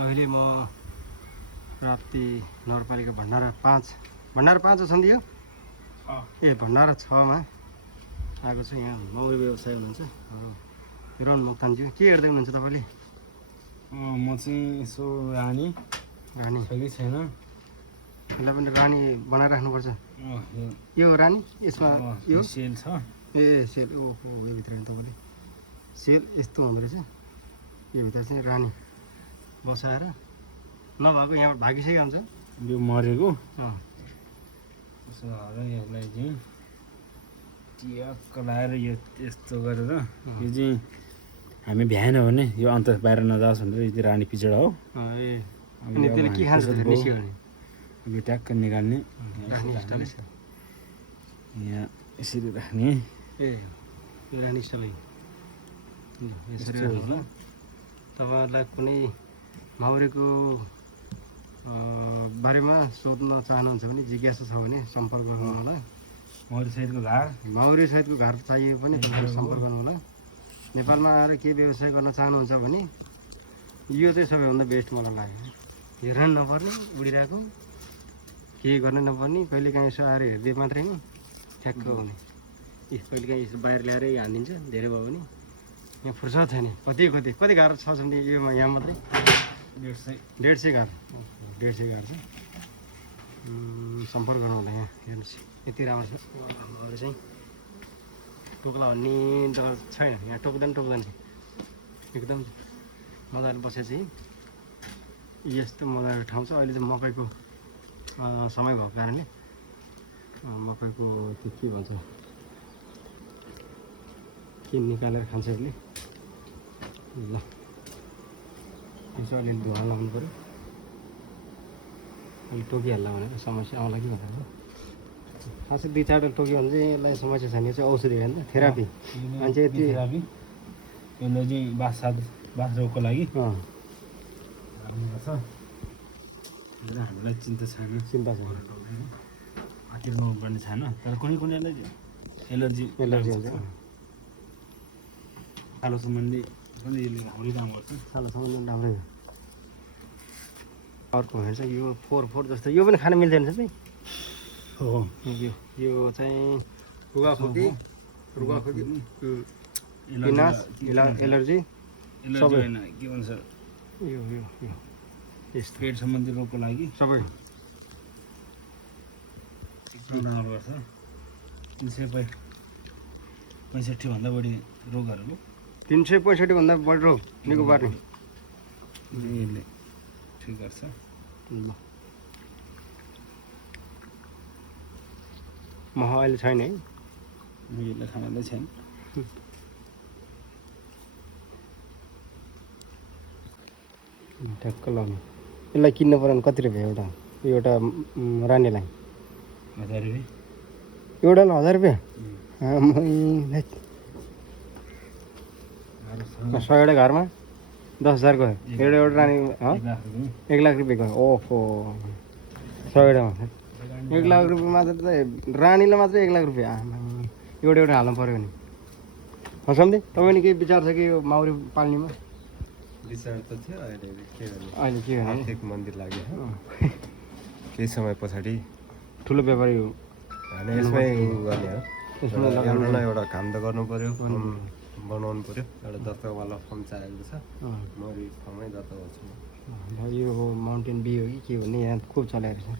अहिले म राप्ती नगरपालिका भण्डारा 5 छन् दियो ए भण्डारा 6 मा आएको छ। यहाँ मौरी व्यवसाय हुनुहुन्छ हिरण मोक्तानज्यू। के हेर्दै हुनुहुन्छ तपाईँले? म चाहिँ यसो रानी छ कि छैन यसलाई पनि रानी बनाएर राख्नुपर्छ। यो रानी यसमा यो सेल छ। ए सेल ओहो यो भित्र तपाईँले सेल यस्तो हुँदो रहेछ। यो भित्र चाहिँ रानी बसाएर नभएको यहाँबाट भागिसकेको हुन्छ। यो मरेको अँ यसलाई चाहिँ टियाक्क लगाएर यो यस्तो गरेर यो चाहिँ हामी भ्याएन भने यो अन्त बाहिर नजाओस् भनेर यो चाहिँ रानी पिचडा हो। ए अनि त्यसले के खान्छ निस्क्यो भने यो ट्याक्क निकाल्ने यहाँ यसरी राख्ने। ए यो रानी स्टाइल यसरी राख्नु। तपाईँहरूलाई कुनै माउरीको बारेमा सोध्न चाहनुहुन्छ भने जिज्ञासा छ भने सम्पर्क गर्नु होला। मौरी सहितको घर चाहियो भने सम्पर्क गर्नु होला। नेपालमा आएर के व्यवसाय गर्न चाहनुहुन्छ भने यो चाहिँ सबैभन्दा बेस्ट मलाई लाग्यो। हेर्न नपर्ने उडिरहेको केही गर्न नपर्ने कहिलेकाहीँ यसो आएर हेरिदिए मात्रै नि ठ्याक्क हुने। कहिलेकाहीँ यसो बाहिर ल्याएर हानिदिन्छ धेरै भयो भने। यहाँ फुर्सद छैन। कति गाह्रो छ भने योमा यहाँ मात्रै 150 गाह्रो 150 गाह्रो छ। सम्पर्क गर्नु होला। यहाँ हेर्नुहोस् यति राम्रो छ चाहिँ टोक्ला भन्ने जग्गा छैन। यहाँ टोक्दैन एकदम मजाले बसेको चाहिँ यस्तो मजाको ठाउँ छ। अहिले चाहिँ मकैको समय भएको कारणले मकैको त्यो के भन्छ के निकालेर खान्छ यसले। ल यसो अलिअलि धुवा लाउनु पऱ्यो। अहिले टोकिहाल्ला भनेर समस्या आउला कि भनेर खासै 2-4 टोक्यो भने चाहिँ यसलाई समस्या छैन। यो चाहिँ औषधि होइन थेरापी मान्छे यति यसलाई चाहिँ बास रोगको लागि हामीलाई चिन्ता छैन आखिरमा गर्ने छैन। तर कुनैलाई एलर्जी हुन्छ। कालो सम्बन्धी पनि यसले राम्रै काम गर्छ। कालो सम्बन्धी राम्रै हो। अर्को हेर्छ यो 4 जस्तो यो पनि खान मिल्दैन चाहिँ हो। यो चाहिँ रुगाखोकी पिनास एलर्जी सबै होइन के भन्छ यो यस्तो पेट सम्बन्धी रोगको लागि सबै एकदम राम्रो गर्छ। 365 भन्दा बढी रोगहरू 365 भन्दा बढी रोग निको पार्ने यसले ठिक गर्छ। मह अहिले छैन है। यसले खानाले छैन। ठ्याक्क लाउने यसलाई किन्नु पऱ्यो भने कति रुपियाँ एउटा रानीलाई? 1000 रुपियाँ एउटालाई 1000 रुपियाँ। 100 घरमा 10,000 गयो। एउटा रानी 1 लाख रुपियाँ गयो। ओहो 100 1 लाख रुपियाँ मात्र त रानीलाई मात्रै 1 लाख रुपियाँ। एउटा हाल्नु पऱ्यो भने सम्झे तपाईँले केही विचार छ कि यो माउरी पाल्नेमा? विचार त थियो। अहिले के गर्ने आर्थिक मन्दिर लाग्यो केही समय पछाडि ठुलो व्यापारी हो होइन यसमै गर्ने हो। एउटा न एउटा काम त गर्नु पऱ्यो। फर्म बनाउनु पऱ्यो। एउटा दत्तकवाला फर्म चाहिएको छ। मौरी फर्मै दत्तक गर्छु। यो माउन्टेन बी हो कि के भन्ने यहाँ खुब चलाइरहेको छ।